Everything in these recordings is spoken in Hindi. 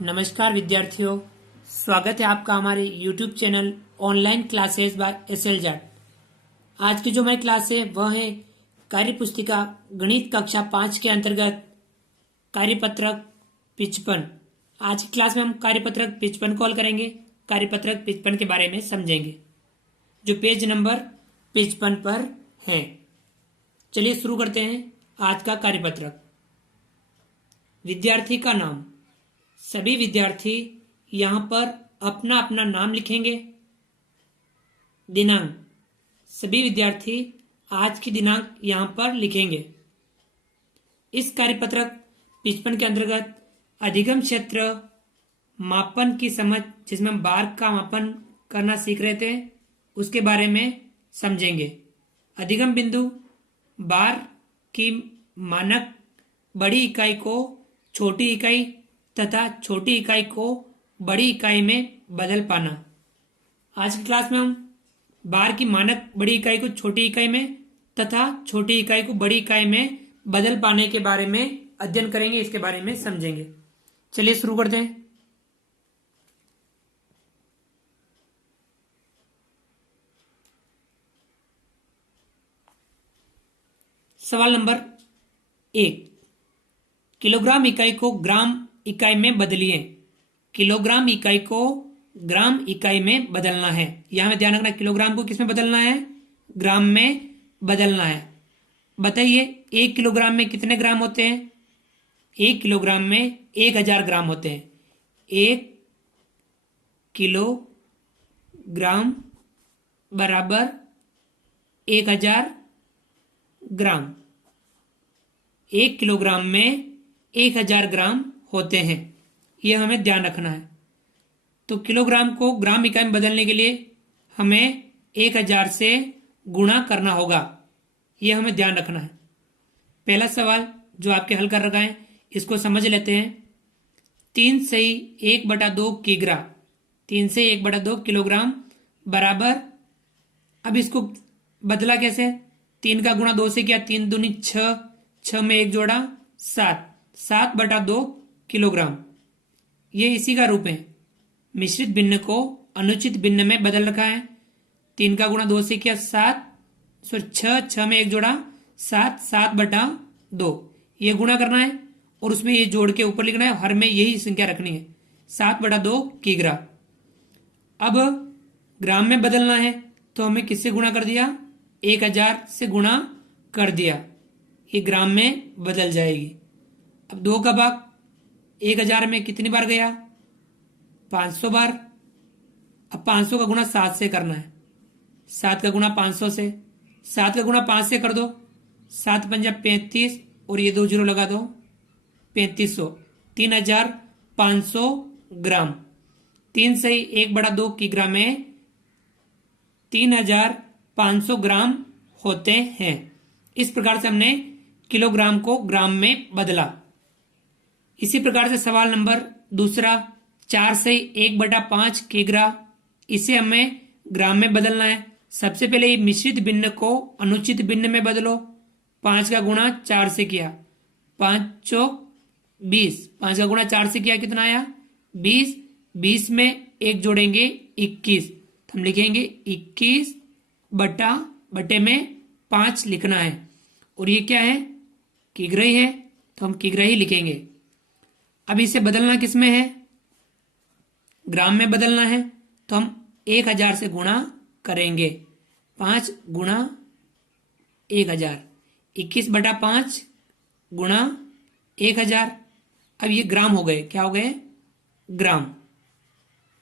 नमस्कार विद्यार्थियों, स्वागत है आपका हमारे YouTube channel online classes bye SLJAT। आज की जो हमारी क्लास है वह है कार्य पुस्तिका गणित कक्षा 5 के अंतर्गत कार्यपत्रक 55। आज की क्लास में हम कार्यपत्रक 55 कॉल करेंगे। कार्यपत्रक 55 के बारे में समझेंगे जो पेज नंबर 55 पर है। चलिए शुरू करते हैं आज का कार्यपत्रक। विद्यार्थी का नाम, सभी विद्यार्थी यहाँ पर अपना अपना नाम लिखेंगे। दिनांक, सभी विद्यार्थी आज की दिनांक यहाँ पर लिखेंगे। इस कार्यपत्रक 55 के अंतर्गत अधिगम क्षेत्र मापन की समझ, जिसमें हम बार का मापन करना सीख रहे थे, उसके बारे में समझेंगे। अधिगम बिंदु, बार की मानक बड़ी इकाई को छोटी इकाई तथा छोटी इकाई को बड़ी इकाई में बदल पाना। आज की क्लास में हम बार की मानक बड़ी इकाई को छोटी इकाई में तथा छोटी इकाई को बड़ी इकाई में बदल पाने के बारे में अध्ययन करेंगे, इसके बारे में समझेंगे। चलिए शुरू करते हैं। सवाल नंबर 1, किलोग्राम इकाई को ग्राम इकाई में बदलिए। किलोग्राम इकाई को ग्राम इकाई में बदलना है। यहां में ध्यान रखना, किलोग्राम को किसमें बदलना है? ग्राम में बदलना है। बताइए 1 किलोग्राम में कितने ग्राम होते हैं? 1 किलोग्राम में 1000 ग्राम होते हैं। 1 किलोग्राम बराबर 1000 ग्राम। 1 किलोग्राम में 1000 ग्राम होते हैं, यह हमें ध्यान रखना है। तो किलोग्राम को ग्राम इकाई में बदलने के लिए हमें 1000 से गुणा करना होगा, यह हमें ध्यान रखना है। पहला सवाल जो आपके हल कर रखा है, इसको समझ लेते हैं। 3 सही 1/2 किग्रा, 3 से 1/2 किलोग्राम बराबर, अब इसको बदला कैसे? 3 का गुणा 2 से किया, 3 दूनी 6, 6 में 1 जोड़ा 7, 7/2 किलोग्राम। ये इसी का रूप है। मिश्रित भिन्न को अनुचित भिन्न में बदल रखा है। 3 का गुणा 2 से किया 7, 6, 6 में 1 जोड़ा 7, 7/2। ये गुणा करना है और उसमें ये जोड़ के ऊपर लिखना है। हर में यही संख्या रखनी है, 7/2 किग्रा। अब ग्राम में बदलना है तो हमें किससे गुणा कर दिया? 1000 से गुणा कर दिया, ये ग्राम में बदल जाएगी। अब 2 का भाग 1000 में कितनी बार गया? 500 बार। अब 500 का गुणा 7 से करना है। 7 का गुणा 500 से, 7 का गुणा 5 से कर दो, 7 पंजा 35 और ये 2 जीरो लगा दो, 3500, 3500 ग्राम। 3 सही 1/2 किग्रा में 3500 ग्राम होते हैं। इस प्रकार से हमने किलोग्राम को ग्राम में बदला। इसी प्रकार से सवाल नंबर दूसरा, 4 से 1/5 किग्रा, इसे हमें ग्राम में बदलना है। सबसे पहले मिश्रित भिन्न को अनुचित भिन्न में बदलो। 5 का गुणा 4 से किया, 5 चौक 20, 5 का गुणा 4 से किया, कितना आया? 20, 20 में 1 जोड़ेंगे 21, तो हम लिखेंगे 21 बटे में 5 लिखना है। और ये क्या है? किग्रा ही है, तो हम किग्रा ही लिखेंगे। अब इसे बदलना किस में है? ग्राम में बदलना है, तो हम 1000 से गुणा करेंगे। 5 गुणा 1000, 21/5 गुणा 1000। अब ये ग्राम हो गए, क्या हो गए? ग्राम।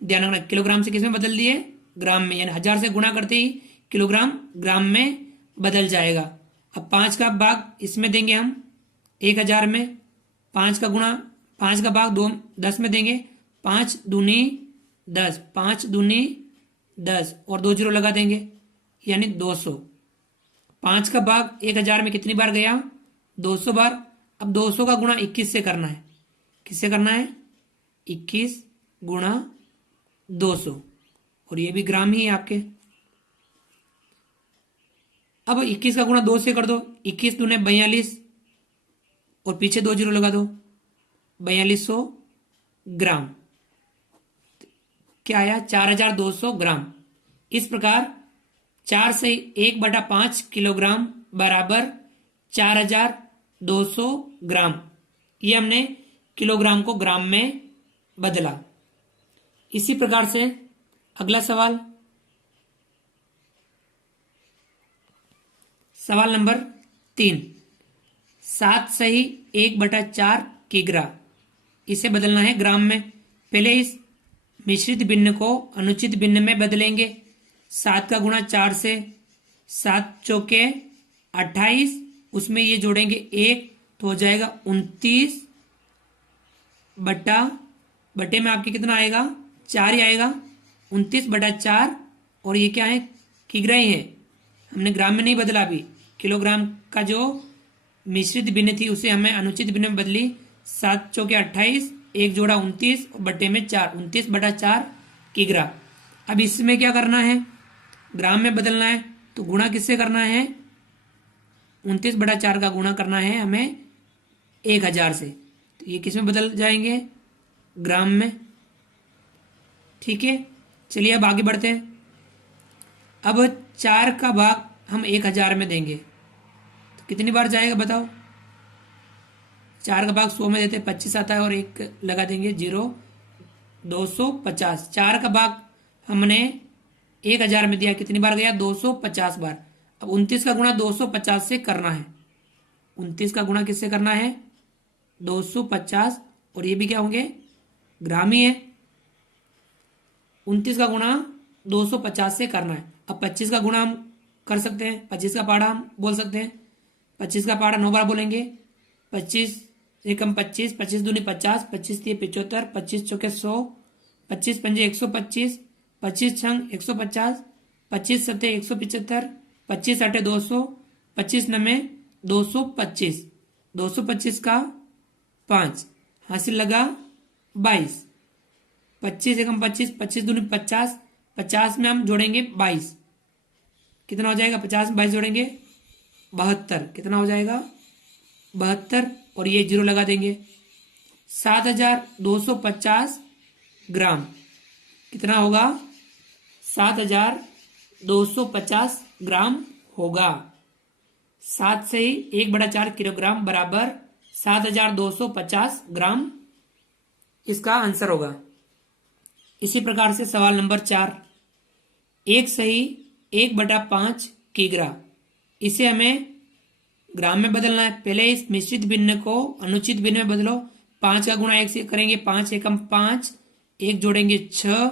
ध्यान रखना, किलोग्राम से किस में बदल दिए? ग्राम में, यानी 1000 से गुणा करते ही किलोग्राम ग्राम में बदल जाएगा। अब 5 का भाग इसमें देंगे हम 1000 में, 5 का गुणा 5 का भाग 10 में देंगे, 5 दूनी 10, 5 दूनी 10 और 2 जीरो लगा देंगे, यानी 200। 5 का भाग 1000 में कितनी बार गया? 200 बार। अब 200 का गुणा 21 से करना है। किससे करना है? 21 गुणा 200, और ये भी ग्राम ही है आपके। अब 21 का गुणा 2 से कर दो, 21 दूने 42 और पीछे 2 जीरो लगा दो, 4200 ग्राम। क्या आया? 4200 ग्राम। इस प्रकार 4 से 1/5 किलोग्राम बराबर 4200 ग्राम। ये हमने किलोग्राम को ग्राम में बदला। इसी प्रकार से अगला सवाल, सवाल नंबर 3, 7 सही 1/4 किग्रा। इसे बदलना है ग्राम में। पहले इस मिश्रित भिन्न को अनुचित भिन्न में बदलेंगे। 7 का गुणा 4 से, 7 चौके 28, उसमें ये जोड़ेंगे 1 तो हो जाएगा 29 बटे में आपके कितना आएगा? 4 ही आएगा। 29/4 और ये क्या है? किग्रा ही है, हमने ग्राम में नहीं बदला अभी। किलोग्राम का जो मिश्रित भिन्न थी उसे हमें अनुचित भिन्न में बदली। 7 चौके 28, 1 जोड़ा 29 और बटे में 4, 29/4 किग्रा। अब इसमें क्या करना है? ग्राम में बदलना है, तो गुणा किससे करना है? 29/4 का गुणा करना है हमें 1000 से। तो ये किस में बदल जाएंगे? ग्राम में। ठीक है, चलिए अब आगे बढ़ते हैं। अब 4 का भाग हम 1000 में देंगे तो कितनी बार जाएगा बताओ? 4 का भाग 100 में देते 25 आता है और 1 लगा देंगे 0, 250। 4 का भाग हमने 1000 में दिया, कितनी बार गया? 250 बार। अब 29 का गुणा 250 से करना है। 29 का गुणा किससे करना है? 250, और ये भी क्या होंगे? ग्राम ही है। 29 का गुणा 250 से करना है। अब 25 का गुणा हम कर सकते हैं, 25 का पाड़ा हम बोल सकते हैं। 25 का पाड़ा 9 बार बोलेंगे। 25 एकम 25, 25 दूनी 50, 25 तीय 75, 25 चौके 100, 25 पंजे 125, 25 छंग 150, 25 सत्ते 175, 25 आठे 200, 25 नमे 225, 225 का 5 हासिल लगा 22। 25 एकम 25, 25 दूनी 50, 50 में हम जोड़ेंगे 22, कितना हो जाएगा? 50 में 22 जोड़ेंगे 72, कितना हो जाएगा? 72, और ये 0 लगा देंगे। 7250 ग्राम कितना होगा? 7250 ग्राम होगा। 7 से ही 1/4 किलोग्राम बराबर 7250 ग्राम इसका आंसर होगा। इसी प्रकार से सवाल नंबर 4, 1 सही 1/5 किग्रा। इसे हमें ग्राम में बदलना है। पहले इस मिश्रित भिन्न को अनुचित भिन्न में बदलो। 5 का गुणा 1 से करेंगे, 5 एकम 5, 1 जोड़ेंगे 6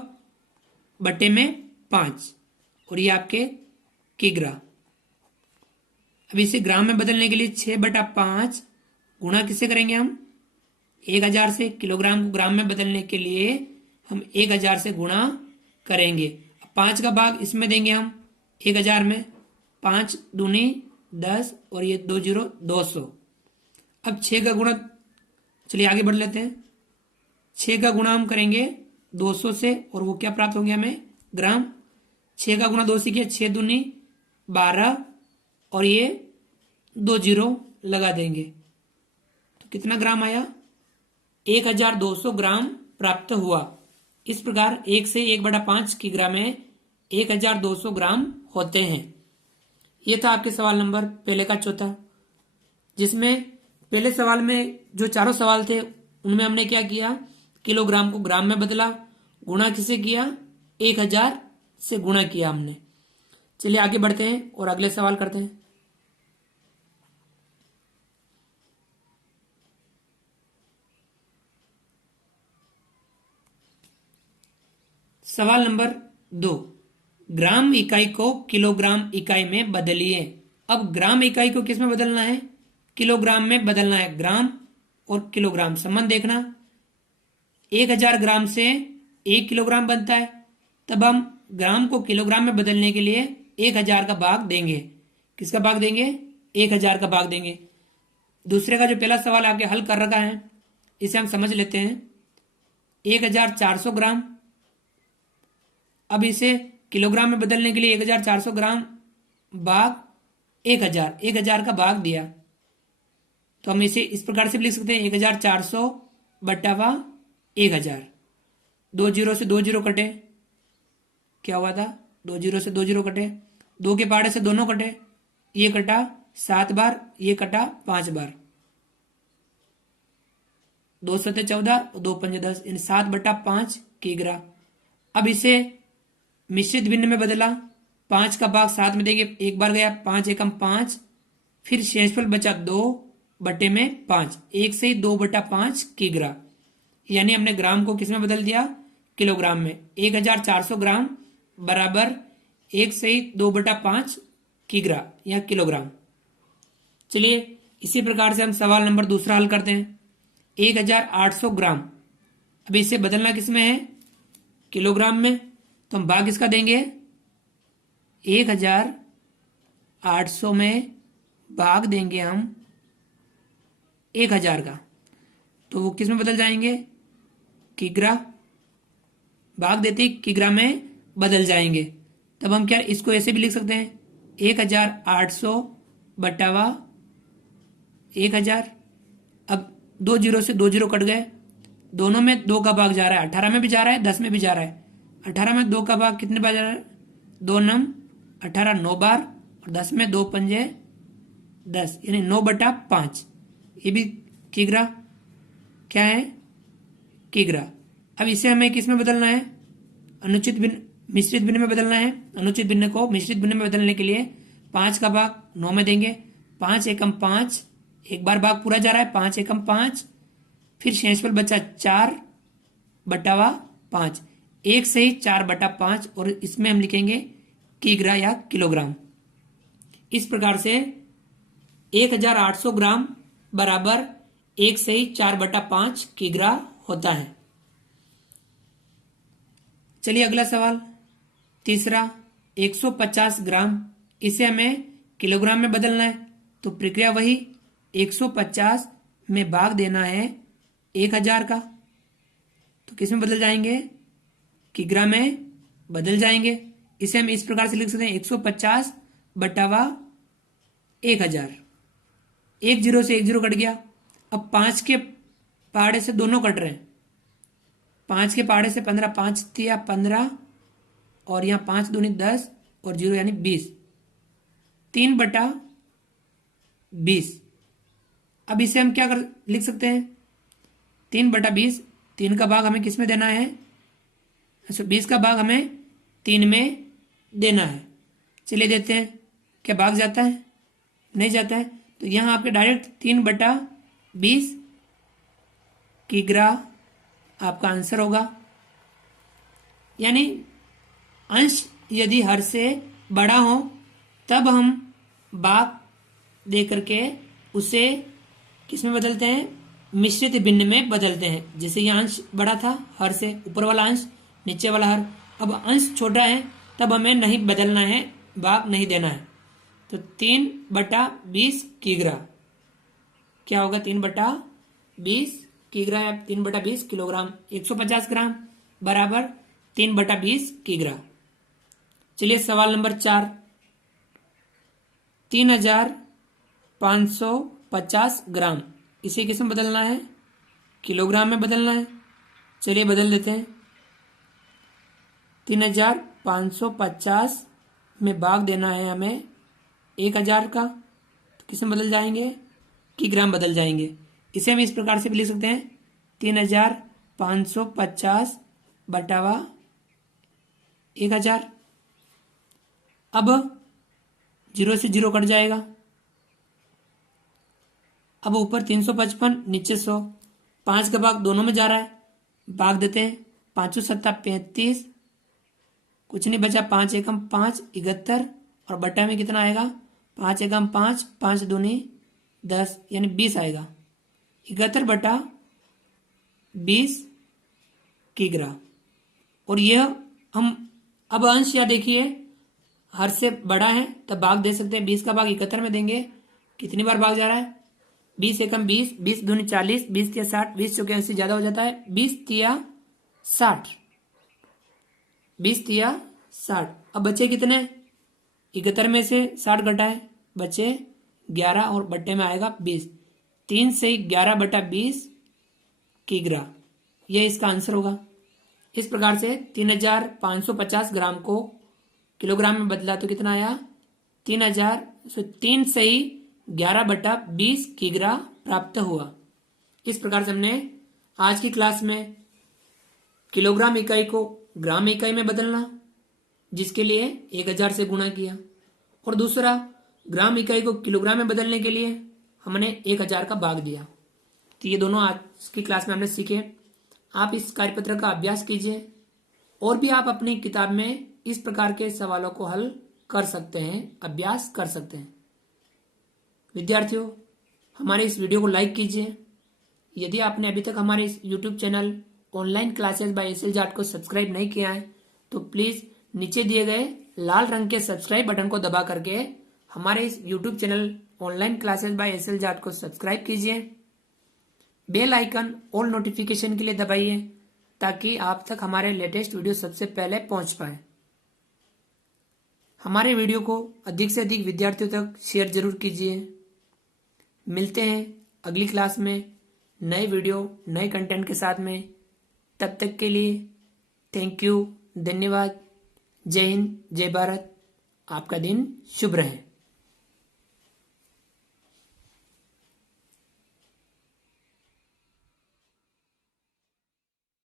बटे में 5, और ये आपके किग्रा। अब इसे ग्राम में बदलने के लिए 6/5 गुणा किससे करेंगे? हम 1000 से। किलोग्राम को ग्राम में बदलने के लिए हम 1000 से गुणा करेंगे। 5 का भाग इसमें देंगे हम 1000 में, 5 दूनी 10 और ये 2 0 200। अब 6 का गुणा, चलिए आगे बढ़ लेते हैं। 6 का गुणा हम करेंगे 200 से, और वो क्या प्राप्त हो गया हमें? ग्राम। 6 का गुणा 2 से किया, 6 दूनी 12, और ये 2 0 लगा देंगे, तो कितना ग्राम आया? 1200 ग्राम प्राप्त हुआ। इस प्रकार 1 से 1/5 किग्रा में 1200 ग्राम होते हैं। ये था आपके सवाल नंबर पहले का चौथा, जिसमें पहले सवाल में जो चारों सवाल थे उनमें हमने क्या किया? किलोग्राम को ग्राम में बदला। गुणा किसे किया? 1000 से गुणा किया हमने। चलिए आगे बढ़ते हैं और अगले सवाल करते हैं। सवाल नंबर 2, ग्राम इकाई को किलोग्राम इकाई में बदलिए। अब ग्राम इकाई को किस में बदलना है? किलोग्राम में बदलना है। ग्राम और किलोग्राम संबंध देखना। 1000 ग्राम से 1 किलोग्राम बनता है, तब हम ग्राम को किलोग्राम में बदलने के लिए 1000 का भाग देंगे। किसका भाग देंगे? 1000 का भाग देंगे। दूसरे का जो पहला सवाल आपके हल कर रखा है, इसे हम समझ लेते हैं। 1400 ग्राम। अब इसे किलोग्राम में बदलने के लिए 1400 ग्राम भाग 1000, 1000 का भाग दिया, तो हम इसे इस प्रकार से भी लिख सकते हैं 1400 बटा 1000। 2 जीरो से 2 जीरो कटे, क्या हुआ था, 2 जीरो से 2 जीरो कटे, 2 के पहाड़े से दोनों कटे, ये कटा 7 बार, ये कटा 5 बार, 2 सते 14 और 2 पंजे 10, यानी 7/5 किग्रा। अब इसे मिश्रित भिन्न में बदला, 5 का भाग 7 में देंगे, एक बार गया, 5 एकम 5, फिर शेषफल बचा 2/5, 1 से ही 2/5 किग्रा, यानी हमने ग्राम को किस में बदल दिया, किलोग्राम में। 1400 ग्राम बराबर 1 से ही 2/5 किग्रा या किलोग्राम। चलिए इसी प्रकार से हम सवाल नंबर दूसरा हल करते हैं। 1800 ग्राम, अब इसे बदलना किस में है, किलोग्राम में, तो हम भाग इसका देंगे 1800 में भाग देंगे हम 1000 का, तो वो किस में बदल जाएंगे, किग्रा, भाग देते किग्रा में बदल जाएंगे। तब हम क्या इसको ऐसे भी लिख सकते हैं, 1800 बटावा 1000। अब 2 जीरो से 2 जीरो कट गए, दोनों में 2 का भाग जा रहा है, 18 में भी जा रहा है, 10 में भी जा रहा है। 18 में 2 का भाग कितने बार जा रहा है, 2 नम 18 9 बार, और 10 में 2 पंजे 10, यानी 9/5, ये भी किग्रा, क्या है, किग्रा। अब इसे हमें किस में बदलना है, अनुचित भिन्न, मिश्रित भिन्न में बदलना है। अनुचित भिन्न को मिश्रित भिन्न में बदलने के लिए 5 का भाग 9 में देंगे, 5 एकम 5, एक बार भाग पूरा जा रहा है, 5 एकम 5, फिर शेषफल बचा 4/5, 1 से ही 4/5, और इसमें हम लिखेंगे किग्रा या किलोग्राम। इस प्रकार से 1800 ग्राम बराबर 1 से ही 4/5 किग्रा होता है। चलिए अगला सवाल तीसरा, 150 ग्राम, इसे हमें किलोग्राम में बदलना है, तो प्रक्रिया वही, 150 में भाग देना है 1000 का, तो किस में बदल जाएंगे, किग्रा में बदल जाएंगे। इसे हम इस प्रकार से लिख सकते हैं, 150 बटावा 1000, 1 जीरो से 1 जीरो कट गया। अब 5 के पहाड़े से दोनों कट रहे हैं, 5 के पहाड़े से 15, 5 तिया 15, और यहाँ 5 दूनी 10 और 0 यानी 20, 3/20। अब इसे हम क्या कर लिख सकते हैं, 3/20, 3 का भाग हमें किस में देना है, अच्छा 20 का भाग हमें 3 में देना है। चलिए देते हैं, क्या भाग जाता है, नहीं जाता है, तो यहाँ आपके डायरेक्ट 3/20 किग्रा आपका आंसर होगा। यानी अंश यदि हर से बड़ा हो तब हम भाग दे करके उसे किस में बदलते हैं, मिश्रित भिन्न में बदलते हैं। जैसे ये अंश बड़ा था हर से, ऊपर वाला अंश नीचे वाला हर, अब अंश छोटा है तब हमें नहीं बदलना है, भाग नहीं देना है, तो 3/20 किग्रा क्या होगा, 3/20 किग्रा या 3/20 किलोग्राम। 150 ग्राम बराबर 3/20 किग्रा। चलिए सवाल नंबर 4, 3550 ग्राम, इसे किस में बदलना है, किलोग्राम में बदलना है। चलिए बदल देते हैं, 3550 में भाग देना है हमें 1000 का, तो किस में बदल जाएंगे, किग्राम बदल जाएंगे। इसे हम इस प्रकार से भी लिख सकते हैं, 3550 बटावा 1000। अब 0 से 0 कट जाएगा, अब ऊपर 355 नीचे 100, 5 का भाग दोनों में जा रहा है, भाग देते हैं, 5 7 35, कुछ नहीं बचा, 5 एकम 5 71, और बटा में कितना आएगा, 5 एकम 5, 5 दूनी 10 यानी 20 आएगा, 71/20 किग्रा। और यह हम अब अंश या देखिए हर से बड़ा है तब भाग दे सकते हैं, 20 का भाग 71 में देंगे, कितनी बार भाग जा रहा है, 20 एकम 20, 20 दूनी 40, 20 तिया 60, 20 चौके 80 ज्यादा हो जाता है, 20 तिया 60, 20 तिया 60। अब बचे कितने, 71 में से 60 घटाए, बचे 11, और बट्टे में आएगा 20, 3 से 11/20 किग्रा यह इसका आंसर होगा। इस प्रकार से 3550 ग्राम को किलोग्राम में बदला तो कितना आया 3 सही 11/20 किग्रा प्राप्त हुआ। इस प्रकार से हमने आज की क्लास में किलोग्राम इकाई को ग्राम इकाई में बदलना, जिसके लिए 1000 से गुणा किया, और दूसरा ग्राम इकाई को किलोग्राम में बदलने के लिए हमने 1000 का भाग दिया। तो ये दोनों आज की क्लास में हमने सीखे। आप इस कार्यपत्र का अभ्यास कीजिए और भी आप अपनी किताब में इस प्रकार के सवालों को हल कर सकते हैं, अभ्यास कर सकते हैं। विद्यार्थियों, हमारे इस वीडियो को लाइक कीजिए। यदि आपने अभी तक हमारे इस YouTube channel online classes by SL Jat को सब्सक्राइब नहीं किया है तो प्लीज नीचे दिए गए लाल रंग के सब्सक्राइब बटन को दबा करके हमारे इस YouTube channel online classes by SL Jat को सब्सक्राइब कीजिए। बेल आइकन ऑल नोटिफिकेशन के लिए दबाइए ताकि आप तक हमारे लेटेस्ट वीडियो सबसे पहले पहुंच पाए। हमारे वीडियो को अधिक से अधिक विद्यार्थियों तक शेयर जरूर कीजिए। मिलते हैं अगली क्लास में नए वीडियो नए कंटेंट के साथ में। तब तक के लिए थैंक यू, धन्यवाद। जय हिंद, जय भारत। आपका दिन शुभ रहे।